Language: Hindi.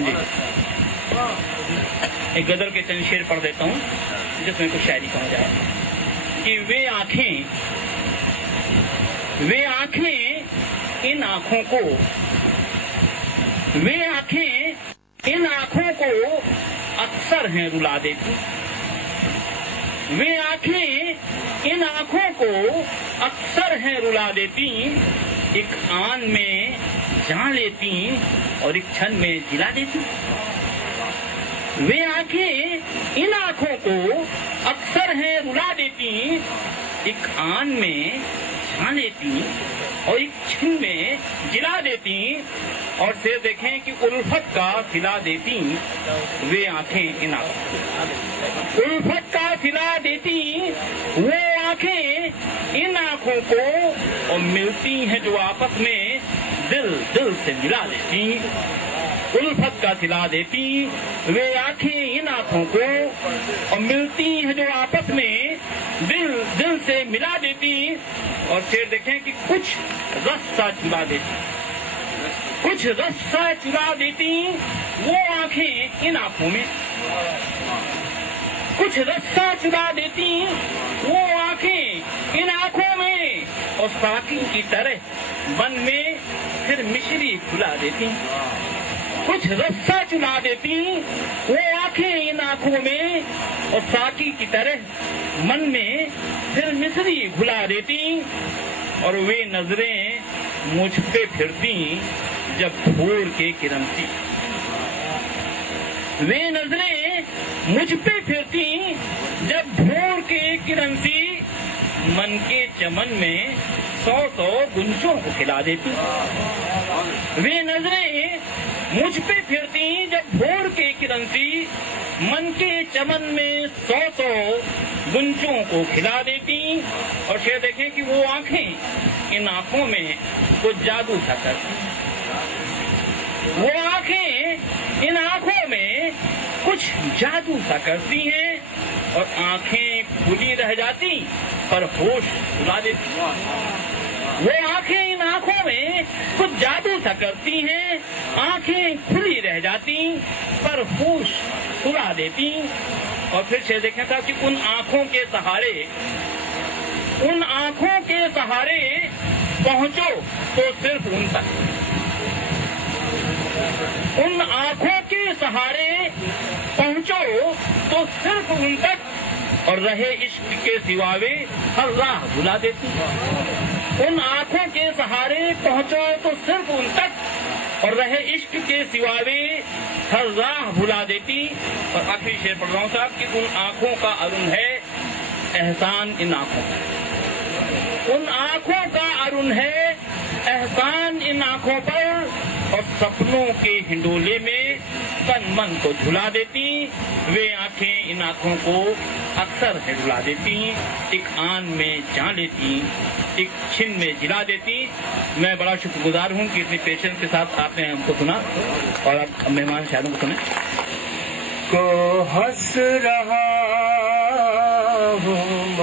जी। एक गदर के चंद शेर पढ़ देता हूँ जिसमें कुछ शायरी कहा जाए कि वे आंखें इन आंखों को, वे आंखें इन आंखों को अक्सर हैं रुला देती, वे आंखें इन आंखों को अक्सर हैं रुला देती, एक आन में जान लेती और एक क्षण में जिला देती। वे आंखें इन आंखों को अक्सर हैं रुला देती, एक आन में जान लेती और एक क्षण में जिला देती। और फिर देखें कि उल्फत का सिला देती वे आंखें इन आंखों, उल्फत का सिला देती वो आंखें इन आंखों को, और मिलती हैं जो आपस में दिल दिल से मिला देती। उल्फत का सिला देती वे आंखें इन आंखों को, और मिलती हैं जो आपस में दिल दिल से मिला देती। और फिर देखें कि कुछ रस सा चुरा देती, कुछ रस सा चुरा देती वो आंखें इन आंखों में, कुछ रस सा चुरा देती वो आंखें इन आंखों में, और साकी की तरह मन में फिर मिश्री फुला देती। कुछ रस्सा चुरा देती वो आंखें इन आंखों में, और साकी की तरह मन में फिर मिश्री घुला देती। और वे नजरें मुझ पे फिरती जब भोर के किरण सी, वे नजरें मुझ पे फिरती जब भोर के किरण सी, मन के चमन में 100 गुंजों को खिला देती। वे नजरें मुझ पे फिरती जब भोर के किरण सी, मन के चमन में 100 गुंजों को खिला देती। और शेर देखें कि वो आंखें इन आंखों में कुछ जादू सा करती, वो आंखें इन आंखों में कुछ जादू सा करती हैं, और आंखें खुली रह जाती पर होश भुला देती। वो आंखें इन आंखों में कुछ जादू सा करती हैं, आंखें खुली रह जाती पर होश भुला देती। और फिर से देखा था कि उन आंखों के सहारे, उन आंखों के सहारे पहुंचो तो सिर्फ उन तक, उन आंखों के सहारे पहुंचो तो सिर्फ उन तक, और रहे इश्क के सिवावे हर राह भुला देती। उन आंखों के सहारे पहुंचो तो सिर्फ उन तक, और रहे इश्क के सिवावे हर राह भुला देती। और आखिरी शेर पढ़ रहा हूं साहब कि उन आंखों का अरुण है एहसान इन आंखों, उन आंखों का अरुण है एहसान इन आंखों पर, और सपनों के हिंडोले में तन मन को झुला देती। वे आंखें इन आंखों को अक्सर हिला देती, एक आन में जा लेती, एक छिन में जिला देती। मैं बड़ा शुक्रगुजार हूँ कि इतनी पेशेंस के साथ आपने हमको सुना, और आप मेहमान शायरों को सुने। को हंस रहा हूँ